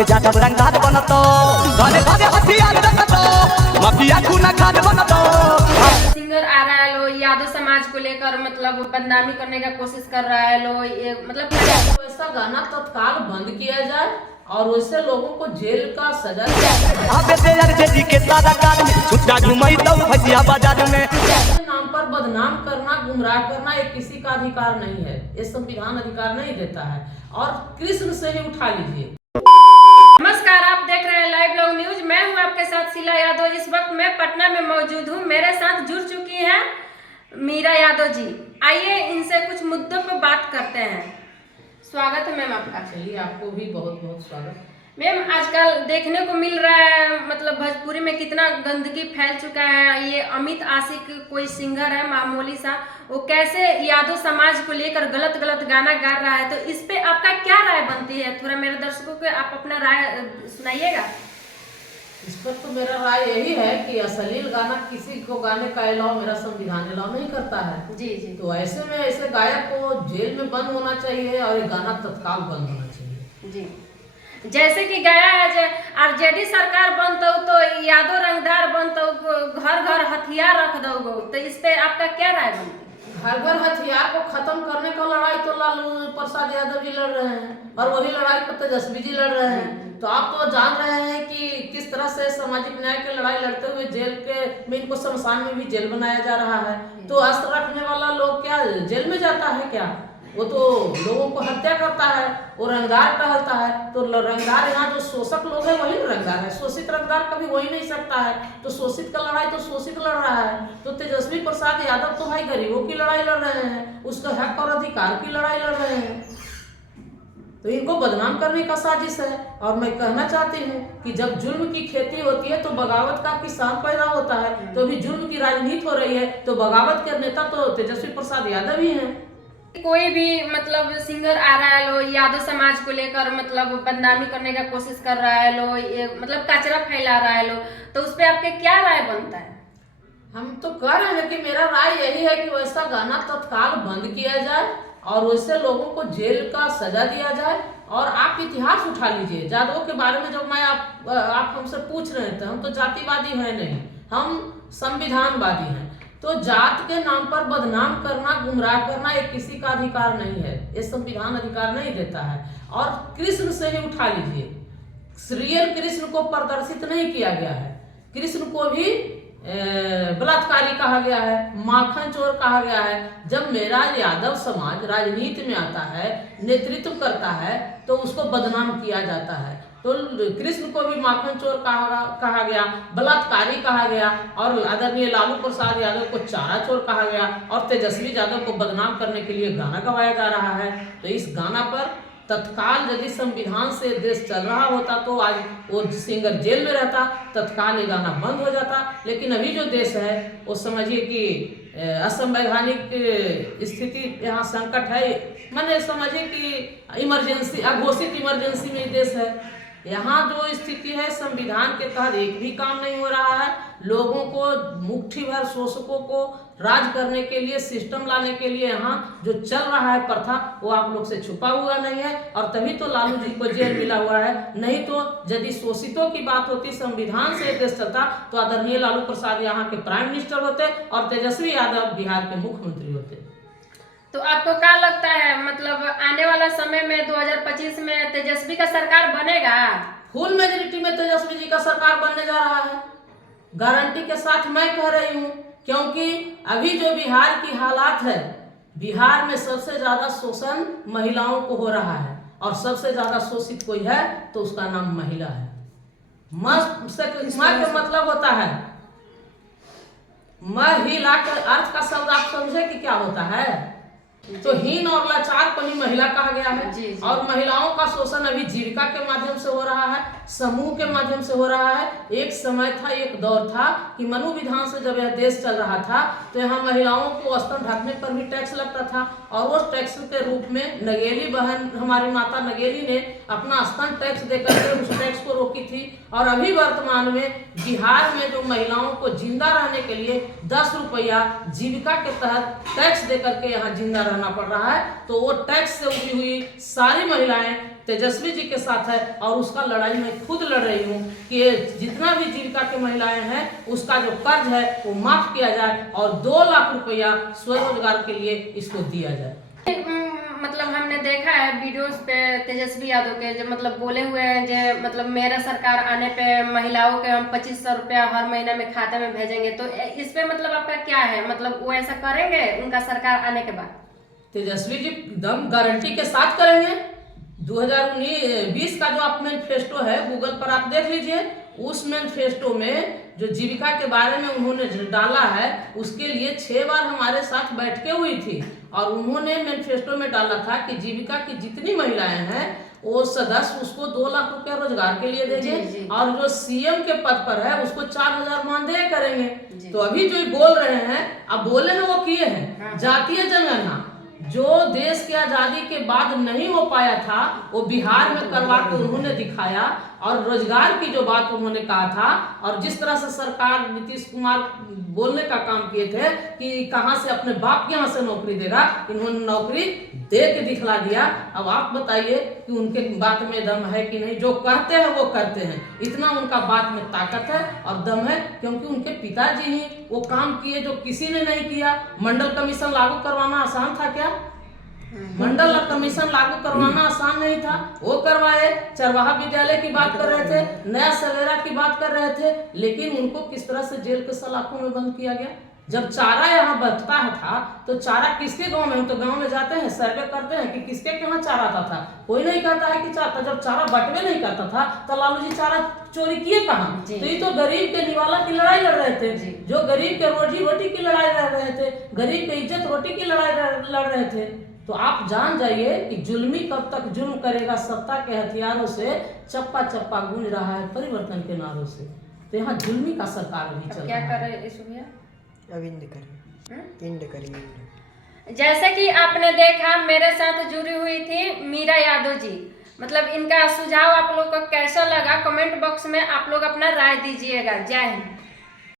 संगे जादव रंगदार बनतो घरे घरे हथियार रखतो माफिया खूना खाद बनतो। सिंगर आ रहा है लो यादव समाज को लेकर मतलब बदनामी करने का कोशिश कर रहा है लो, ये मतलब ऐसा गाना तत्काल बंद किया जाए और वैसे लोगों को जेल का सजा अबे ते यार जेजी के सारा कान छुट्टा घुमाई तो भजिया बाजार में नाम पर बदनाम करना, गुमराह करना ये किसी का अधिकार नहीं है, ये संविधान अधिकार नहीं देता है और कृष्ण से ही उठा लीजिए। नमस्कार, आप देख रहे हैं लाइव लॉग न्यूज। मैं हूं आपके साथ शीला यादव। इस वक्त मैं पटना में मौजूद हूं। मेरे साथ जुड़ चुकी हैं मीरा यादव जी। आइए इनसे कुछ मुद्दों पर बात करते हैं। स्वागत है मैम आपका। चलिए, आपको भी बहुत बहुत स्वागत। मैम, आजकल देखने को मिल रहा है मतलब भोजपुरी में कितना गंदगी फैल चुका है। ये अमित आशिक कोई सिंगर है मामूली सा, वो कैसे यादव समाज को लेकर गलत गलत गाना गा रहा है, तो इस पे आपका क्या राय बनती है? थोड़ा मेरे दर्शकों को आप अपना राय सुनाइएगा। इस पर तो मेरा राय यही है कि अश्लील गाना किसी को गाने का अलाव मेरा संविधान अलाव नहीं करता है। जी जी। तो ऐसे में ऐसे गायक को जेल में बंद होना चाहिए और ये गाना तत्काल बंद होना चाहिए। जी, जैसे कि गया है आरजेडी सरकार बनता तो यादव रंगदार बनता, घर घर हथियार रख दोगे, तो इस पे आपका क्या राय बनती है? घर घर हथियार को खत्म करने का लड़ाई तो लालू प्रसाद यादव जी लड़ रहे हैं और वही लड़ाई को तेजस्वी जी लड़ रहे हैं। तो आप तो जान रहे हैं कि किस तरह से सामाजिक न्याय की लड़ाई लड़ते हुए जेल के में इनको शमशान में भी जेल बनाया जा रहा है। तो अस्त्र रखने वाला लोग क्या जेल में जाता है क्या? वो तो लोगों को हत्या करता है, वो रंगदार टहलता है। तो रंगदार यहाँ जो शोषक लोग हैं वही रंगदार है, शोषित रंगदार कभी हो ही नहीं सकता है। तो शोषित का लड़ाई तो शोषित लड़ रहा है। तो तेजस्वी प्रसाद यादव तो भाई गरीबों की लड़ाई लड़ रहे हैं, उसका हक और अधिकार की लड़ाई लड़ रहे हैं। तो इनको बदनाम करने का साजिश है। और मैं कहना चाहती हूँ कि जब जुल्म की खेती होती है तो बगावत का किसान पैदा होता है। तो अभी जुल्म की राजनीति हो रही है तो बगावत के नेता तो तेजस्वी प्रसाद यादव ही हैं। कोई भी मतलब सिंगर आ रहा है लो यादव समाज को लेकर मतलब बदनामी करने का कोशिश कर रहा है लो, ये मतलब कचरा फैला रहा है लो, तो उस पे आपके क्या राय बनता है? हम तो कह रहे हैं कि मेरा राय यही है कि वैसा गाना तत्काल बंद किया जाए और वैसे लोगों को जेल का सजा दिया जाए। और आप इतिहास उठा लीजिए यादवों के बारे में। जब मैं आप हमसे पूछ रहे थे, हम तो जातिवादी हैं नहीं, हम संविधानवादी हैं। तो जात के नाम पर बदनाम करना, गुमराह करना ये किसी का अधिकार नहीं है, ये संविधान अधिकार नहीं देता है। और कृष्ण से ही उठा लीजिए, रियल कृष्ण को प्रदर्शित नहीं किया गया है। कृष्ण को भी बलात्कारी कहा गया है, माखन चोर कहा गया है। जब मेरा यादव समाज राजनीति में आता है, नेतृत्व करता है, तो उसको बदनाम किया जाता है। तो कृष्ण को भी माखन चोर कहा गया, बलात्कारी कहा गया और आदरणीय लालू प्रसाद यादव को चारा चोर कहा गया और तेजस्वी यादव को बदनाम करने के लिए गाना गवाया जा रहा है। तो इस गाना पर तत्काल यदि संविधान से देश चल रहा होता तो आज वो सिंगर जेल में रहता, तत्काल ये गाना बंद हो जाता। लेकिन अभी जो देश है वो समझिए कि असंवैधानिक स्थिति, यहाँ संकट है, मैंने समझिए कि इमरजेंसी, अघोषित इमरजेंसी में देश है। यहाँ जो स्थिति है संविधान के तहत एक भी काम नहीं हो रहा है। लोगों को मुट्ठी भर शोषकों को राज करने के लिए, सिस्टम लाने के लिए यहाँ जो चल रहा है प्रथा, वो आप लोग से छुपा हुआ नहीं है। और तभी तो लालू जी को जेल मिला हुआ है। नहीं तो यदि शोषितों की बात होती, संविधान से देश चलता, तो आदरणीय लालू प्रसाद यहाँ के प्राइम मिनिस्टर होते और तेजस्वी यादव बिहार के मुख्यमंत्री होते। तो आपको क्या लगता है मतलब आने वाला समय में 2025 में तेजस्वी का सरकार बनेगा? फुल मेजोरिटी में तेजस्वी जी का सरकार बनने जा रहा है, गारंटी के साथ मैं कह रही हूँ। क्योंकि अभी जो बिहार की हालात है, बिहार में सबसे ज्यादा शोषण महिलाओं को हो रहा है और सबसे ज्यादा शोषित कोई है तो उसका नाम महिला है। का मतलब होता है महिला के अर्थ का शब्द आप समझे कि क्या होता है? तो हीन और लाचार को ही महिला कहा गया है। जी, जी। और महिलाओं का शोषण अभी जीविका के माध्यम से हो रहा है, समूह के माध्यम से हो रहा है। एक समय था, एक दौर था कि मनु विधान से जब यह देश चल रहा था तो यहाँ महिलाओं को स्तन ढकने पर भी टैक्स लगता था और उस टैक्स के रूप में नगेली बहन, हमारी माता नगेली ने अपना स्तन टैक्स देकर के उस टैक्स को रोकी थी। और अभी वर्तमान में बिहार में जो महिलाओं को जिंदा रहने के लिए 10 रुपया जीविका के तहत टैक्स देकर के यहाँ जिंदा रहना पड़ रहा है, तो वो टैक्स से उठी हुई सारी महिलाएं तेजस्वी जी के साथ है और उसका लड़ाई मैं खुद लड़ रही हूँ कि जितना भी जीविका की महिलाएं हैं उसका जो कर्ज है वो माफ किया जाए और 2 लाख रुपया स्वरोजगार के लिए इसको दिया जाए। मतलब हमने देखा है वीडियोस पे तेजस्वी यादव के जो मतलब बोले हुए हैं जो मतलब मेरा सरकार आने पे महिलाओं के हम 2500 रुपया हर महीने में खाते में भेजेंगे, तो इस पे मतलब आपका क्या है, मतलब वो ऐसा करेंगे उनका सरकार आने के बाद? तेजस्वी जी एकदम गारंटी के साथ करेंगे। 2019-20 का जो आप मैनिफेस्टो है गूगल पर आप देख लीजिए, उस मैनिफेस्टो में जो जीविका के बारे में उन्होंने डाला है उसके लिए 6 बार हमारे साथ बैठकें हुई थी और उन्होंने मैनिफेस्टो में डाला था कि जीविका की जितनी महिलाएं हैं वो सदस्य उसको 2 लाख रुपया रोजगार के लिए देंगे और जो सीएम के पद पर है उसको 4000 मानदेय करेंगे। तो अभी जो बोल रहे हैं, अब बोले हैं वो किए हैं। जातीय जनगणना जो देश की आजादी के बाद नहीं हो पाया था वो बिहार में करवा के उन्होंने दिखाया और रोजगार की जो बात उन्होंने कहा था और जिस तरह से सरकार नीतीश कुमार बोलने का काम किए थे कि कहां से अपने बाप के यहाँ से नौकरी देगा, इन्होंने नौकरी दे के दिखला दिया। अब आप बताइए कि उनके बात में दम है कि नहीं? जो कहते हैं वो करते हैं, इतना उनका बात में ताकत है और दम है क्योंकि उनके पिताजी ही वो काम किए जो किसी ने नहीं किया। मंडल कमीशन लागू करवाना आसान था क्या? मंडल कमीशन लागू करवाना आसान नहीं था, वो करवाए। चरवाहा विद्यालय की बात कर रहे थे, नया सवेरा की बात कर रहे थे, लेकिन उनको किस तरह से जेल के सलाखों में बंद किया गया। जब चारा यहाँ बचता था तो चारा किसके गांव में, हम तो गांव में जाते हैं सर्वे करते हैं कि किसके कहाँ चारा आता था, कोई नहीं कहता है कि चारा। जब चारा बंटवे नहीं करता था तो लालू जी चारा चोरी किए कहाँ? तो ये तो गरीब के निवाला की लड़ाई लड़ रहे थे, जो गरीब के रोजी रोटी की लड़ाई लड़ रहे थे, गरीब के इज्जत रोटी की लड़ाई लड़ रहे थे। तो आप जान जाइए कि जुल्मी कब तक जुल्म करेगा, सत्ता के हथियारों से चप्पा चप्पा गूंज रहा है परिवर्तन के नारों से। तो यहाँ जुल्मी का सरकार भी चल रहा है। क्या कर रहे हैं? अब इंड करिए। जैसे कि आपने देखा मेरे साथ जुड़ी हुई थी मीरा यादव जी, मतलब इनका सुझाव आप लोग को कैसा लगा कमेंट बॉक्स में आप लोग अपना राय दीजिएगा। जय हिंद।